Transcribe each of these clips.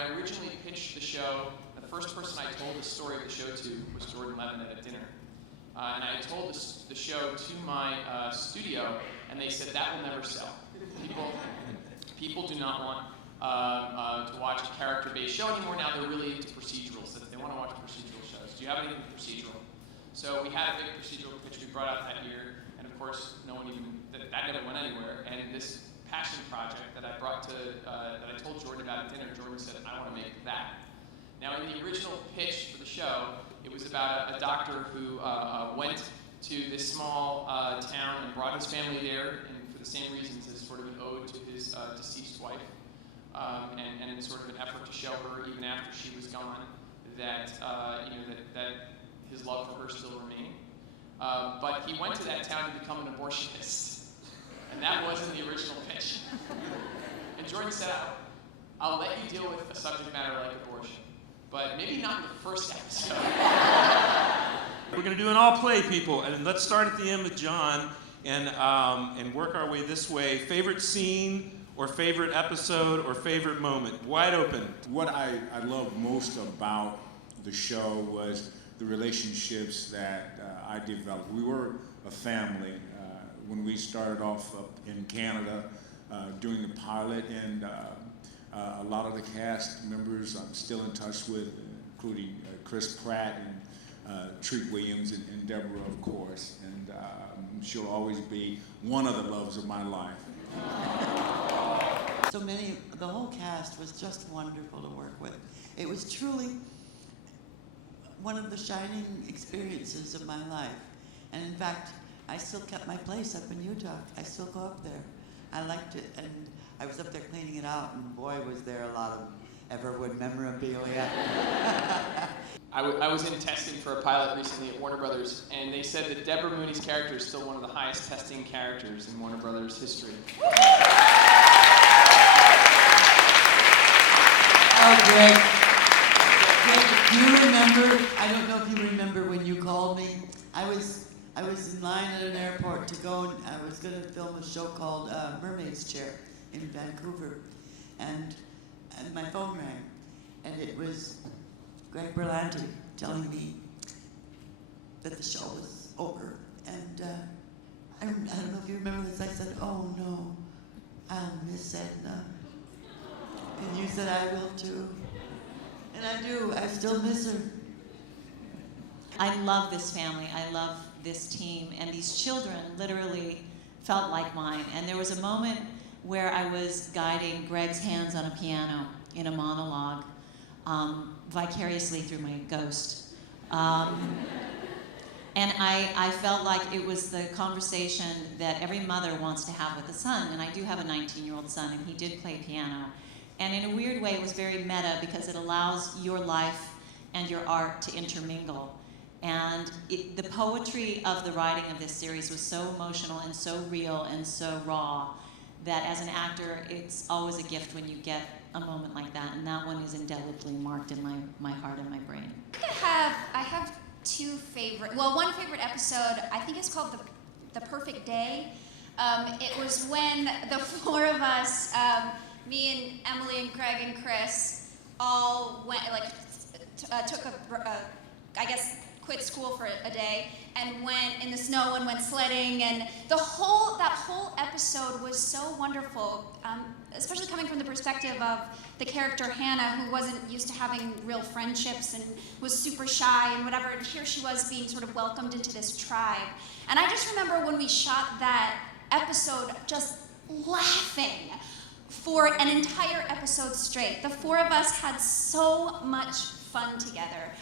I originally pitched the show, the first person I told the story of the show to was Jordan Levin at a dinner. And I told the show to my studio, and they said, that will never sell. People do not want to watch a character-based show anymore. Now they're really into procedurals. They want to watch procedural shows. Do you have anything procedural? So we had a big procedural pitch we brought out that year, and of course, no one even, that never went anywhere. And this passion project that I brought to, that I told Jordan about at dinner, Jordan said, I want to make that. Now in the original pitch for the show, it was about a doctor who went to this small town and brought his family there, and for the same reasons as sort of an ode to his deceased wife, and in sort of an effort to show her, even after she was gone, that that his love for her still remained. But he went to that town to become an abortionist, and that wasn't the original pitch. And Jordan said, I'll let you deal with a subject matter like abortion, but maybe not in the first episode. We're going to do an all-play, people, and let's start at the end with John and work our way this way. Favorite scene, or favorite episode, or favorite moment? Wide open. What I loved most about the show was the relationships that I developed. We were a family when we started off up in Canada doing the pilot, and a lot of the cast members I'm still in touch with, including Chris Pratt and Treat Williams and Debra, of course, and she'll always be one of the loves of my life. So many, the whole cast was just wonderful to work with. It was truly one of the shining experiences of my life. And in fact, I still kept my place up in Utah. I still go up there. I liked it, and I was up there cleaning it out, and boy, was there a lot of Everwood memorabilia. I was in testing for a pilot recently at Warner Brothers, and they said that Debra Mooney's character is still one of the highest testing characters in Warner Brothers history. Oh, Greg, do you remember, I don't know if you remember when you called me, I was in line at an airport to go, and I was going to film a show called Mermaid's Chair in Vancouver, and my phone rang, and it was Greg Berlanti telling me that the show was over, and I don't know if you remember this, I said, oh no, I'll miss Edna. And you said, I will too. And I do, I still miss her. I love this family, I love this team, and these children literally felt like mine. And there was a moment where I was guiding Greg's hands on a piano in a monologue, vicariously through my ghost. And I felt like it was the conversation that every mother wants to have with a son, and I do have a 19-year-old son, and he did play piano. And in a weird way, it was very meta because it allows your life and your art to intermingle. And the poetry of the writing of this series was so emotional and so real and so raw that as an actor, it's always a gift when you get a moment like that. And that one is indelibly marked in my heart and my brain. I have two favorite, well, one favorite episode, I think it's called The Perfect Day. It was when the four of us, me and Emily and Greg and Chris, all went, took I guess, quit school for a day and went in the snow and went sledding, and that whole episode was so wonderful, especially coming from the perspective of the character Hannah, who wasn't used to having real friendships and was super shy and whatever, and here she was being sort of welcomed into this tribe. And I just remember when we shot that episode just laughing for an entire episode straight. The four of us had so much fun together.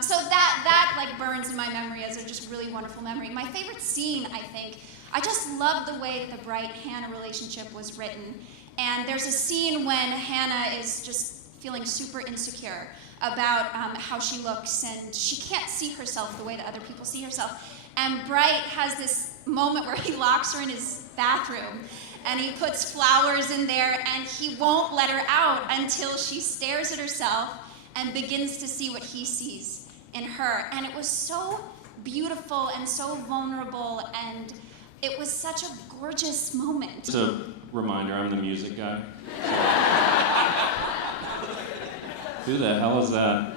So that like burns in my memory as a just really wonderful memory. My favorite scene, I think, I just love the way that the Bright-Hannah relationship was written. And there's a scene when Hannah is just feeling super insecure about how she looks, and she can't see herself the way that other people see herself. And Bright has this moment where he locks her in his bathroom, and he puts flowers in there, and he won't let her out until she stares at herself and begins to see what he sees in her. And it was so beautiful and so vulnerable, and it was such a gorgeous moment. Just a reminder, I'm the music guy. Who the hell is that?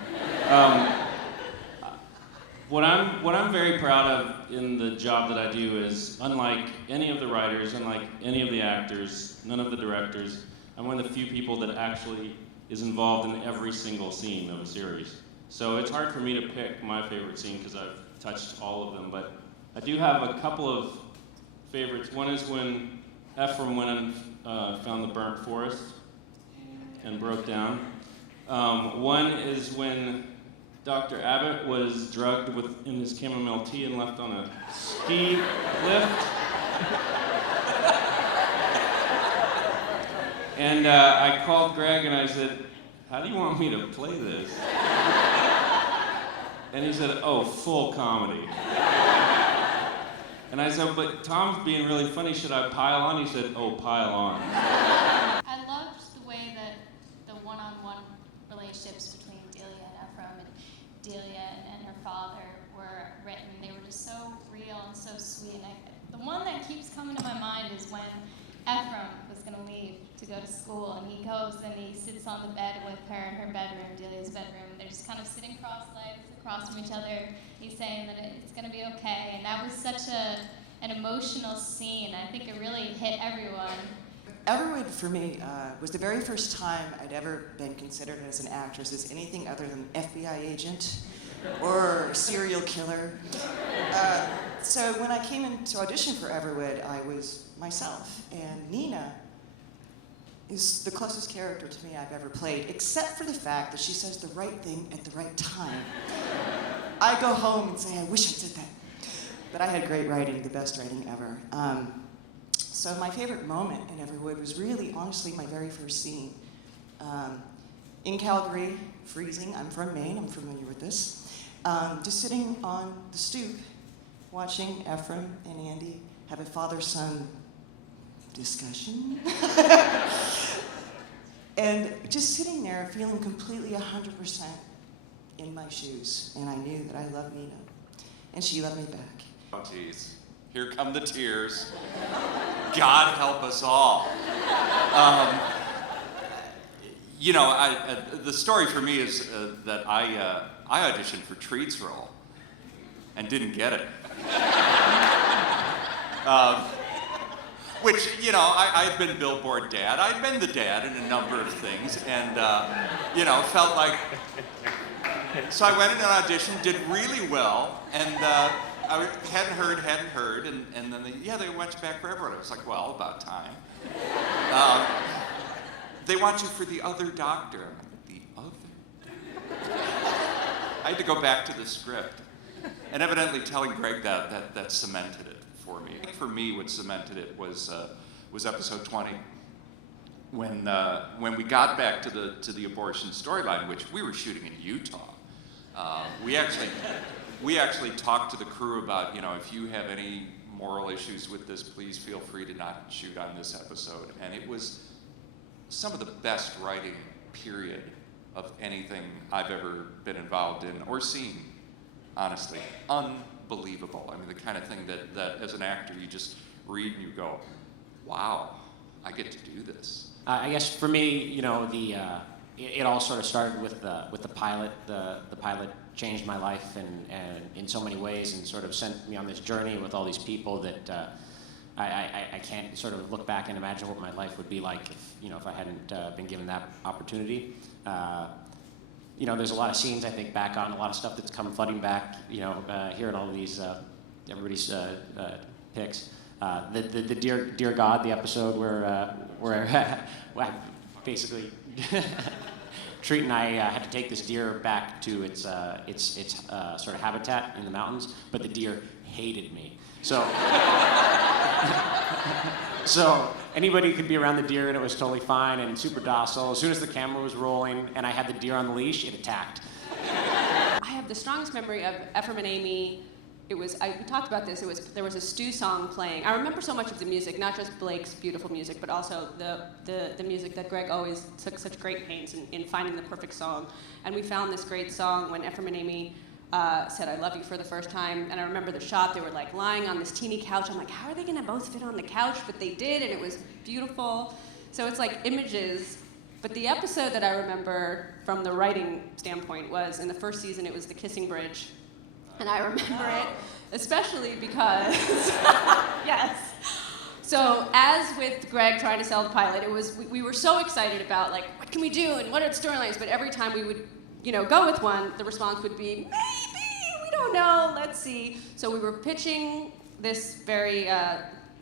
What I'm very proud of in the job that I do is, unlike any of the writers, unlike any of the actors, none of the directors, I'm one of the few people that actually is involved in every single scene of a series. So it's hard for me to pick my favorite scene because I've touched all of them, but I do have a couple of favorites. One is when Ephraim went and found the burnt forest and broke down. One is when Dr. Abbott was drugged in his chamomile tea and left on a ski lift. And I called Greg and I said, "How do you want me to play this?" And he said, "Oh, full comedy." And I said, "But Tom's being really funny, should I pile on?" He said, "Oh, pile on." I loved the way that the one-on-one relationships between Delia and Ephraim and Delia and her father were written. They were just so real and so sweet. And the one that keeps coming to my mind is when Ephraim was going to leave to go to school, and he goes and he sits on the bed with her in her bedroom, Delia's bedroom, and they're just kind of sitting cross-legs across from each other. He's saying that it's going to be okay, and that was such an emotional scene. I think it really hit everyone. Everwood, for me, was the very first time I'd ever been considered as an actress as anything other than FBI agent or serial killer. So when I came in to audition for Everwood, I was myself. And Nina is the closest character to me I've ever played, except for the fact that she says the right thing at the right time. I go home and say, I wish I'd said that. But I had great writing, the best writing ever. So my favorite moment in Everwood was really, honestly, my very first scene. In Calgary, freezing, I'm from Maine, I'm familiar with this. Just sitting on the stoop, watching Ephraim and Andy have a father-son discussion. And just sitting there feeling completely 100% in my shoes. And I knew that I loved Nina, and she loved me back. Oh, geez. Here come the tears. God help us all. You know, the story for me is that I auditioned for Treat's role and didn't get it. Which, you know, I'd been Billboard dad. I'd been the dad in a number of things, and, you know, felt like... So I went in and auditioned, did really well, and I hadn't heard, and then they went back for everyone. I was like, well, about time. They want you for the other doctor. The other? I had to go back to the script. And evidently telling Greg that cemented it for me. I think for me, what cemented it was episode 20. When we got back to the abortion storyline, which we were shooting in Utah. We actually talked to the crew about, you know, if you have any moral issues with this, please feel free to not shoot on this episode. And it was some of the best writing, period, of anything I've ever been involved in or seen, honestly. Unbelievable. I mean, the kind of thing that as an actor, you just read and you go, wow, I get to do this. I guess for me, you know, it all sort of started with the pilot. The pilot changed my life and in so many ways, and sort of sent me on this journey with all these people that I can't sort of look back and imagine what my life would be like if I hadn't been given that opportunity. You know, there's a lot of scenes I think back on, a lot of stuff that's come flooding back. You know, hearing all of these everybody's picks. The Dear God, the episode where basically Treat and I had to take this deer back to its sort of habitat in the mountains, but the deer hated me. So anybody could be around the deer and it was totally fine and super docile. As soon as the camera was rolling and I had the deer on the leash, it attacked. I have the strongest memory of Ephraim and Amy. We talked about this, there was a stew song playing. I remember so much of the music, not just Blake's beautiful music, but also the music that Greg always took such great pains in finding the perfect song. And we found this great song when Ephraim and Amy said, I love you for the first time. And I remember the shot, they were like lying on this teeny couch. I'm like, how are they gonna both fit on the couch? But they did, and it was beautiful. So it's like images But the episode that I remember from the writing standpoint was, in the first season, it was the kissing bridge. And I remember it especially because, yes. So as with Greg trying to sell the pilot, we were so excited about, like, what can we do and what are the storylines? But every time we would, go with one, the response would be, maybe, we don't know, let's see. So we were pitching this very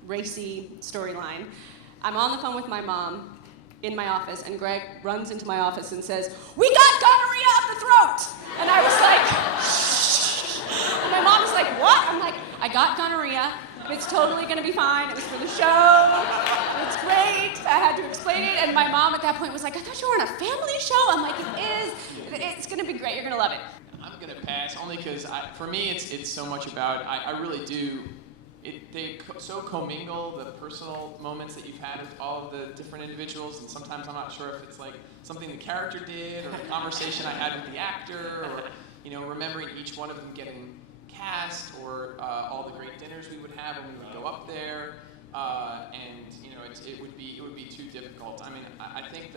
racy storyline. I'm on the phone with my mom in my office, and Greg runs into my office and says, "We got gonorrhea of the throat!" And I was like, shh. And my mom was like, "What?" I'm like, "I got gonorrhea. It's totally gonna be fine. It was for the show. It's great." I had to explain it, and my mom at that point was like, "I thought you were on a family show." I'm like, "It is. It's gonna be great. You're gonna love it." I'm gonna pass only because for me it's so much about I really do. They so commingle the personal moments that you've had with all of the different individuals, and sometimes I'm not sure if it's like something the character did or a conversation I had with the actor, or remembering each one of them getting cast, or all the great dinners we would have when we would go up there, and it would be too difficult. I mean, I think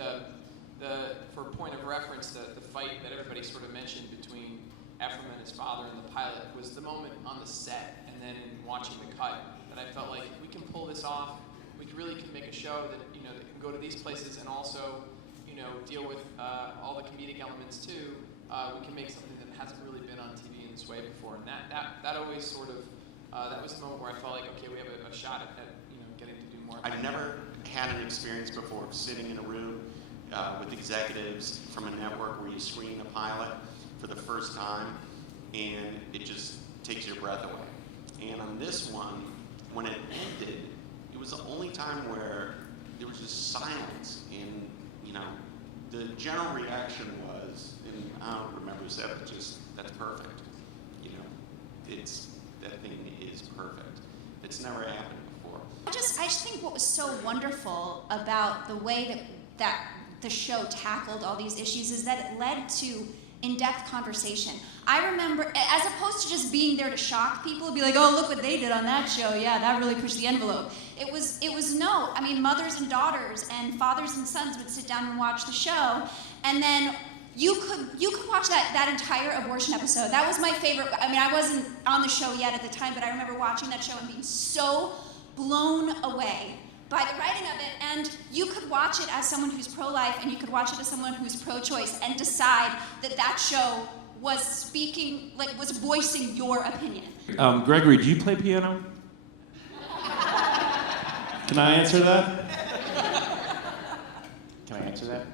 for point of reference, the fight that everybody sort of mentioned between Ephraim and his father in the pilot was the moment on the set, and then in watching the cut, that I felt like if we can pull this off, we really can make a show that that can go to these places and also deal with all the comedic elements too. We can make something that hasn't really been on TV in this way before, and that always sort of that was the moment where I felt like, okay, we have a shot at getting to do more. I've never had an experience before of sitting in a room with executives from a network where you screen a pilot for the first time, and it just takes your breath away. And on this one, when it ended, it was the only time where there was just silence, and the general reaction was, and I don't remember who said it, just, "That's perfect." That thing is perfect. It's never happened before. I just think what was so wonderful about the way that the show tackled all these issues is that it led to in-depth conversation. I remember, as opposed to just being there to shock people, be like, "Oh, look what they did on that show. Yeah, that really pushed the envelope." It was no. I mean, mothers and daughters and fathers and sons would sit down and watch the show, and then you could watch that entire abortion episode. That was my favorite. I mean, I wasn't on the show yet at the time, but I remember watching that show and being so blown away by the writing of it. And you could watch it as someone who's pro-life, and you could watch it as someone who's pro-choice, and decide that show was was voicing your opinion. Gregory, do you play piano? Can I answer that? Can I answer that?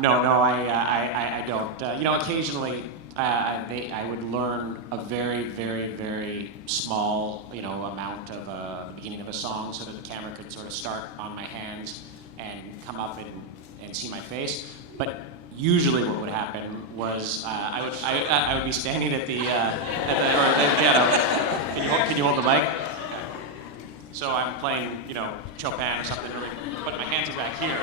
No, I don't. Occasionally I would learn a very, very, very small, amount of the beginning of a song, so that the camera could sort of start on my hands and come up and see my face. But usually, what would happen was I would be standing at the piano. Can you hold the mic? So I'm playing, Chopin or something really, but my hands are back here.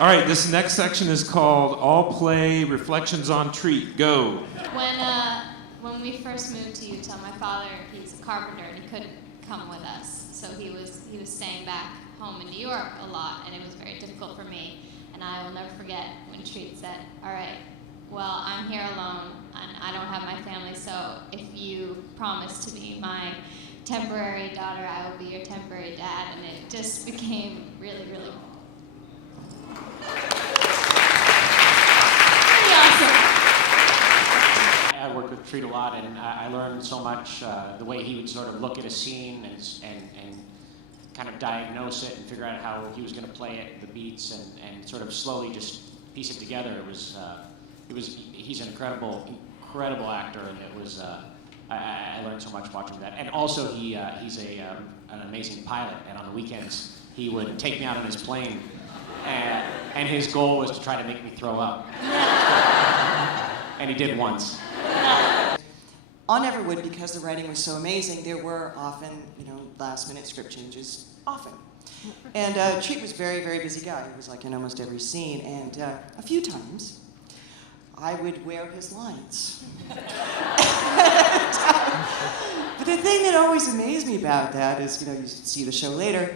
All right, this next section is called All Play Reflections on Treat. Go. When we first moved to Utah, my father, he's a carpenter, and he couldn't come with us, so he was staying back home in New York a lot, and it was very difficult for me. And I will never forget when Treat said, "All right, well, I'm here alone, and I don't have my family, so if you promise to be my temporary daughter, I will be your temporary dad." And it just became really, really I worked with Treat a lot, and I learned so much. The way he would sort of look at a scene and kind of diagnose it and figure out how he was going to play it, the beats, and sort of slowly just piece it together. He's an incredible actor, and it was. I learned so much watching that. And also, he's an amazing pilot, and on the weekends he would take me out on his plane. And his goal was to try to make me throw up. And he did once. On Everwood, because the writing was so amazing, there were often, last-minute script changes, often. And Treat was a very, very busy guy. He was like in almost every scene. And a few times, I would wear his lines. But the thing that always amazed me about that is, you know, you see the show later,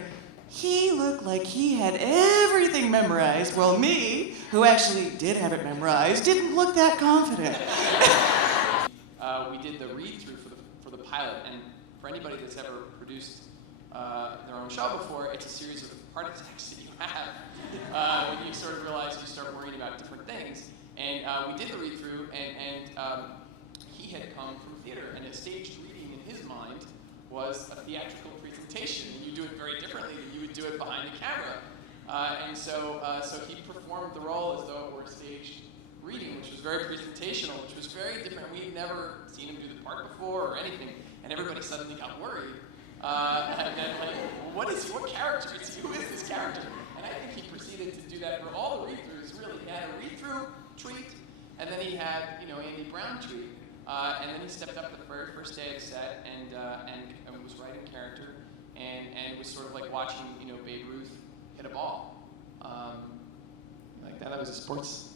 he looked like he had everything memorized. Well, me, who actually did have it memorized, didn't look that confident. We did the read-through for the pilot, and for anybody that's ever produced their own show before, it's a series of heart attacks that you have when you sort of realize you start worrying about different things. And we did the read-through, and he had come from theater, and a staged reading in his mind was a theatrical presentation. You do it very differently than you would do it behind the camera. So he performed the role as though it were a staged reading, which was very presentational, which was very different. We'd never seen him do the part before or anything, and everybody suddenly got worried. And then, like, what character is he? Who is this character? And I think he proceeded to do that for all the read-throughs. Really, he had a read-through treat, and then he had, you know, Andy Brown treat, and then he stepped up the very first day of the set and was writing character, and it was sort of like watching, you know, Babe Ruth hit a ball. Like that was a sports.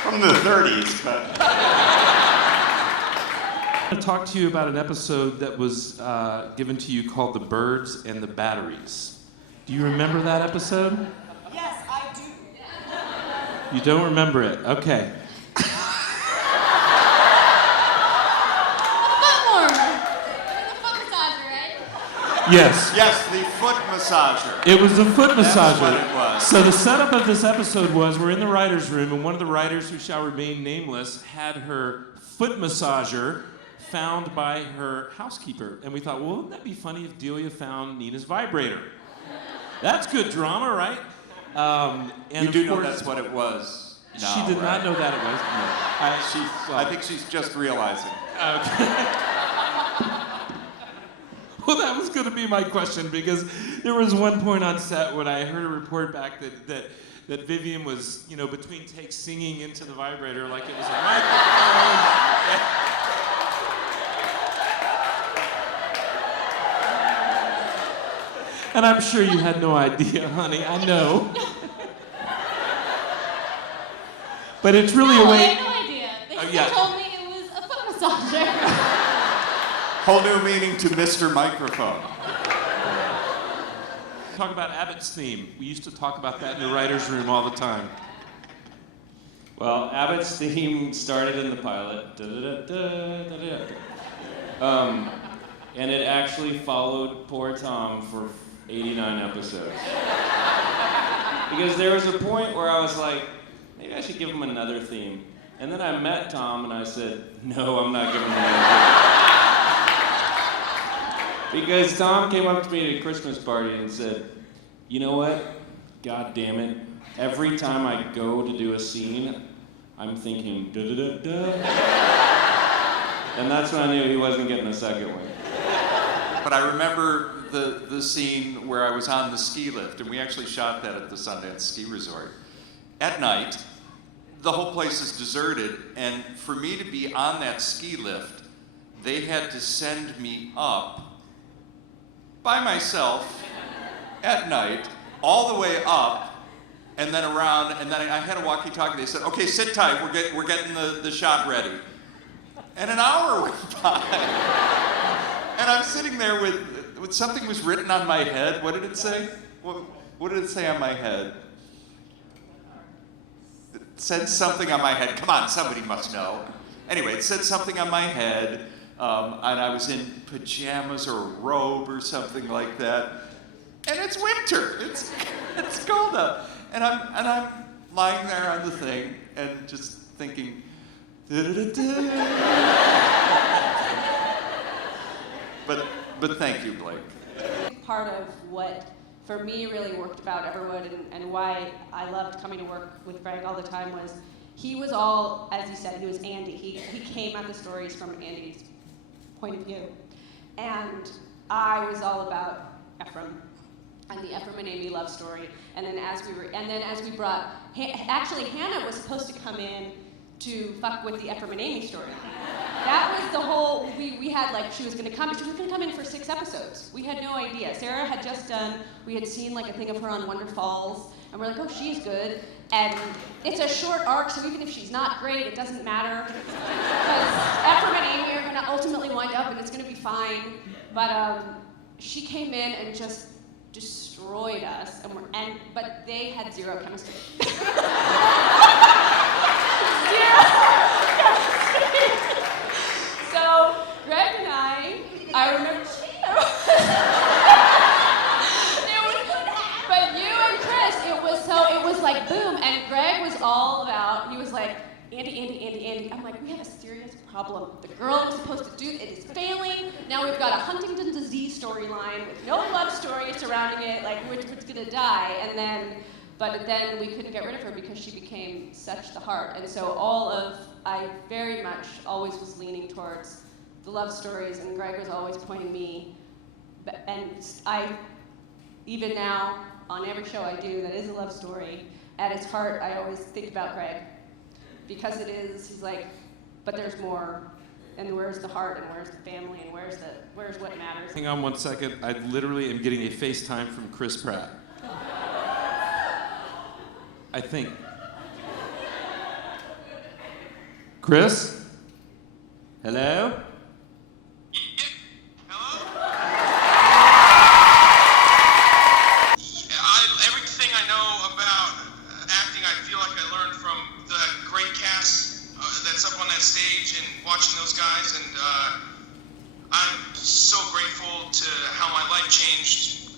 From the 30s, but. I want to talk to you about an episode that was given to you called The Birds and the Batteries. Do you remember that episode? Yes, I do. You don't remember it? Okay. Yes. Yes, the foot massager. It was a foot massager. That's what it was. So the setup of this episode was we're in the writer's room, and one of the writers, who shall remain nameless, had her foot massager found by her housekeeper. And we thought, well, wouldn't that be funny if Delia found Nina's vibrator? That's good drama, right? And you do of know course, that's what it was. No, she did right? not know that it was. No. I think she's just realizing. Okay. Well, that was going to be my question, because there was one point on set when I heard a report back that Vivian was, you know, between takes singing into the vibrator like it was a microphone. And I'm sure you had no idea, honey. I know. But it's really a way. I had no idea. They told me it was a foot massager. Whole new meaning to Mr. Microphone. Talk about Abbott's theme. We used to talk about that in the writer's room all the time. Well, Abbott's theme started in the pilot. And it actually followed poor Tom for 89 episodes. Because there was a point where I was like, maybe I should give him another theme. And then I met Tom and I said, no, I'm not giving him another theme. Because Tom came up to me at a Christmas party and said, you know what? God damn it. Every time I go to do a scene, I'm thinking, da-da-da-da. And that's when I knew he wasn't getting a second one. But I remember the scene where I was on the ski lift, and we actually shot that at the Sundance Ski Resort. At night, the whole place is deserted, and for me to be on that ski lift, they had to send me up by myself at night, all the way up, and then around, and then I had a walkie-talkie. They said, okay, sit tight, we're getting the shot ready. And an hour went by. And I'm sitting there with something was written on my head. What did it say? What did it say on my head? It said something on my head. Come on, somebody must know. Anyway, it said something on my head, and I was in pajamas or a robe or something like that. And it's winter. It's cold out. And I'm lying there on the thing and just thinking, But thank you, Blake. Part of what, for me, really worked about Everwood and why I loved coming to work with Greg all the time was he was all, as you said, he was Andy. He came at the stories from Andy's point of view. And I was all about Ephraim and the Ephraim and Amy love story. And then as we brought, actually Hannah was supposed to come in to fuck with the Ephraim and Amy story. That was the whole, we had like, she was gonna come in for 6 episodes. We had no idea. Sarah had just done, we had seen like a thing of her on Wonder Falls, and we're like, oh, she's good. And it's a short arc, so even if she's not great, it doesn't matter. Because Ephraim and Amy are going to ultimately wind up, and it's going to be fine. But she came in and just destroyed us, but they had zero chemistry. Zero chemistry. So Greg and I remember. But you and Chris, it was like boom, and Greg was all about, he was like, Andy. I'm like, we have a serious problem. The girl was supposed to do it is failing. Now we've got a Huntington disease storyline with no love story surrounding it. Like we're gonna die. But then we couldn't get rid of her because she became such the heart. And so I very much always was leaning towards the love stories, and Greg was always pointing me. And even now, on every show I do that is a love story, at its heart, I always think about Greg. Because it is, he's like, but there's more, and where's the heart, and where's the family, and where's what matters. Hang on one second. I literally am getting a FaceTime from Chris Pratt. I think. Chris? Hello? Everything I know about acting, I feel like I learned from the great cast that's up on that stage and watching those guys, and I'm so grateful to how my life changed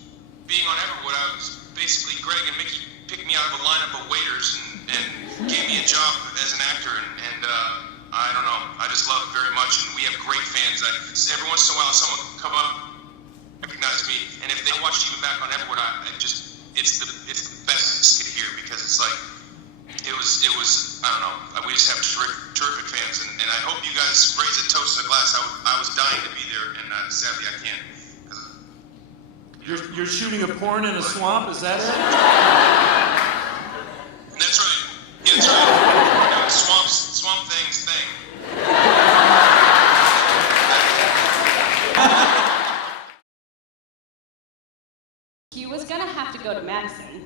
being on Everwood. I was basically, Greg and Mickey picked me out of a lineup of waiters and gave me a job as an actor, and I don't know, I just love it very much, and we have great fans. Every once in a while someone will come up, recognize me, and if they watched even back on Everwood, it's the best to hear, because it's like, it was I don't know, we just have terrific fans, and I hope you guys raise a toast to the glass. I was dying to be there, and sadly I can't. You're shooting a porn in a swamp, is that it? That's right. Yeah, that's right. Swamp Thing's thing. He was gonna have to go to Madison.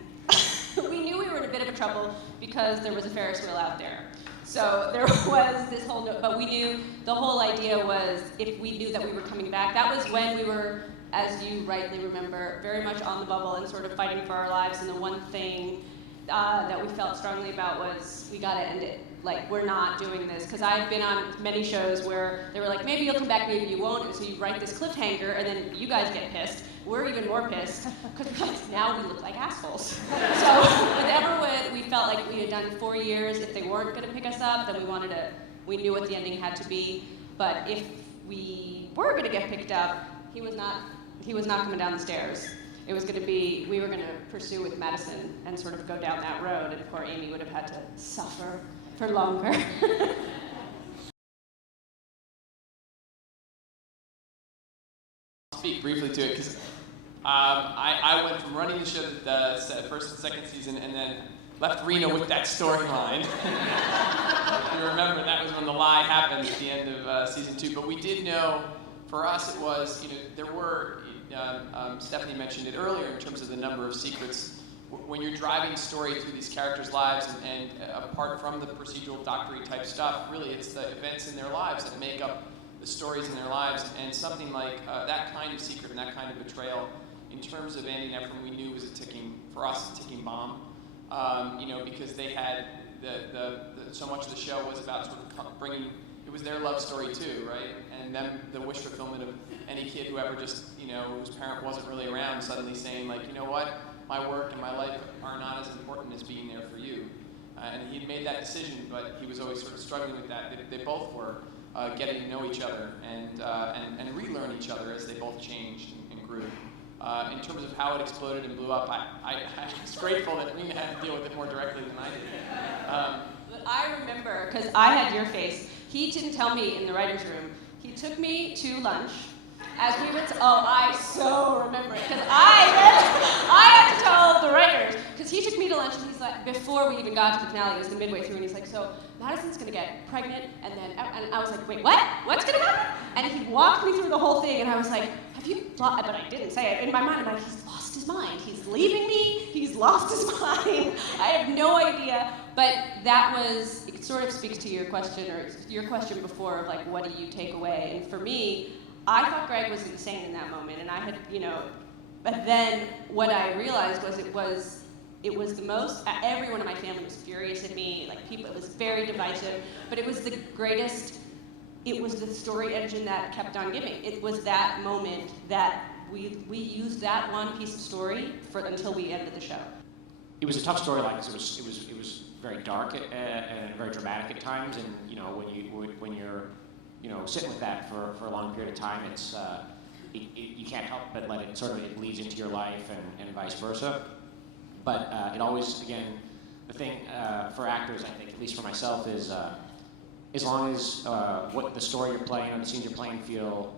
We knew we were in a bit of a trouble because there was a Ferris wheel out there. So there was this whole, but we knew the whole idea was if we knew that we were coming back, that was when we were, as you rightly remember, very much on the bubble and sort of fighting for our lives. And the one thing that we felt strongly about was we gotta end it. Like, we're not doing this. Because I've been on many shows where they were like, maybe you'll come back, maybe you won't. And so you write this cliffhanger, and then you guys get pissed. We're even more pissed, because now we look like assholes. So with Everwood, we felt like we had done 4 years. If they weren't gonna pick us up, then we knew what the ending had to be. But if we were gonna get picked up, he was not coming down the stairs. It was gonna be, we were gonna pursue with Madison and sort of go down that road, and poor Amy would have had to suffer for longer. I'll speak briefly to it, because I went from running the show the first and second season, and then left Rina with that storyline. If you remember, that was when the lie happened at the end of season 2. But we did know, for us, it was, there were, Stephanie mentioned it earlier in terms of the number of secrets. When you're driving story through these characters' lives, and apart from the procedural doctory type stuff, really it's the events in their lives that make up the stories in their lives. And something like that kind of secret and that kind of betrayal, in terms of Andy and Ephraim, we knew was a ticking bomb. Because they had so much of the show was about sort of bringing, it was their love story too, right? And then the wish fulfillment of any kid who ever just, whose parent wasn't really around, suddenly saying like, you know what, my work and my life are not as important as being there for you. And he had made that decision, but he was always sort of struggling with that. They both were getting to know each other and relearn each other as they both changed and grew. In terms of how it exploded and blew up, I was grateful that Rina had to deal with it more directly than I did. But I remember, because I had your face, he didn't tell me in the writer's room. He took me to lunch as we went to, I so remember it, because I had to tell the writers, because he took me to lunch, and he's like, before we even got to the finale, it was the midway through, and he's like, so Madison's gonna get pregnant, and I was like, wait, what? What's gonna happen? And he walked me through the whole thing, and I was like, have you lost, but I didn't say it. In my mind, I'm like, he's lost lost his mind. He's leaving me, he's lost his mind. I have no idea. But that was, it sort of speaks to your question, or your question before of like, what do you take away? And for me, I thought Greg was insane in that moment, and I had, but then what I realized was it was the most, everyone in my family was furious at me, like people, it was very divisive, but it was the greatest, it was the story engine that kept on giving. It was that moment that we used that one piece of story until we ended the show. It was a tough storyline because it was very dark and very dramatic at times, and when you're sitting with that for a long period of time, it's you can't help but let it sort of, it bleeds into your life and vice versa. But it always, again, the thing for actors, I think, at least for myself, is as long as what the story you're playing or the scenes you're playing feel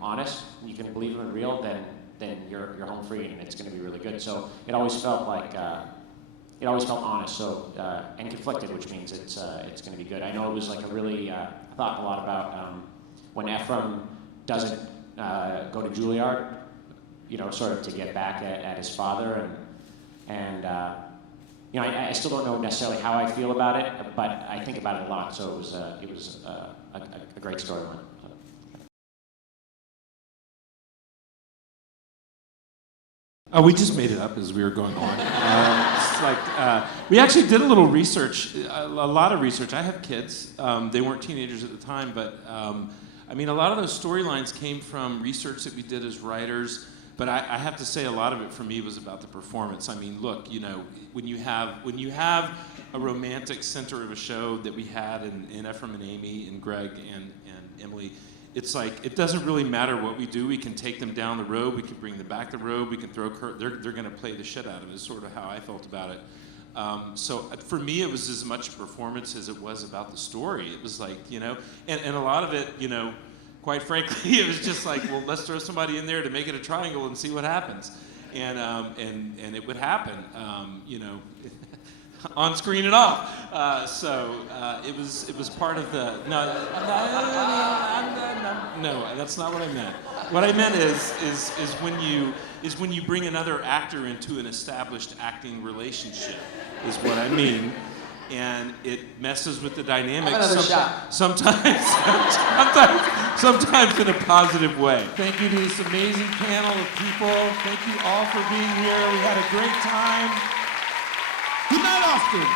honest, and you can believe them and real, then you're home free and it's going to be really good. So it always felt like it always felt honest, so and conflicted, which means it's going to be good. I know it was like a really I thought a lot about when Ephraim doesn't go to Juilliard, sort of to get back at his father, and I still don't know necessarily how I feel about it, but I think about it a lot. So it was a great storyline. We just made it up as we were going on. It's like we actually did a little research, a lot of research. I have kids. They weren't teenagers at the time, but a lot of those storylines came from research that we did as writers. But I have to say, a lot of it for me was about the performance. I mean, look, when you have a romantic center of a show that we had in Ephraim and Amy and Greg and Emily, it's like it doesn't really matter what we do. We can take them down the road. We can bring them back the road. We can throw. They're going to play the shit out of it. Is sort of how I felt about it. So for me, it was as much a performance as it was about the story. It was like and a lot of it, quite frankly, it was just like, well, let's throw somebody in there to make it a triangle and see what happens, and it would happen, on screen and off. So it was part of the no, that's not what I meant. What I meant is when you bring another actor into an established acting relationship, is what I mean. And it messes with the dynamic. Sometimes in a positive way. Thank you to this amazing panel of people. Thank you all for being here. We had a great time. Good night, Austin.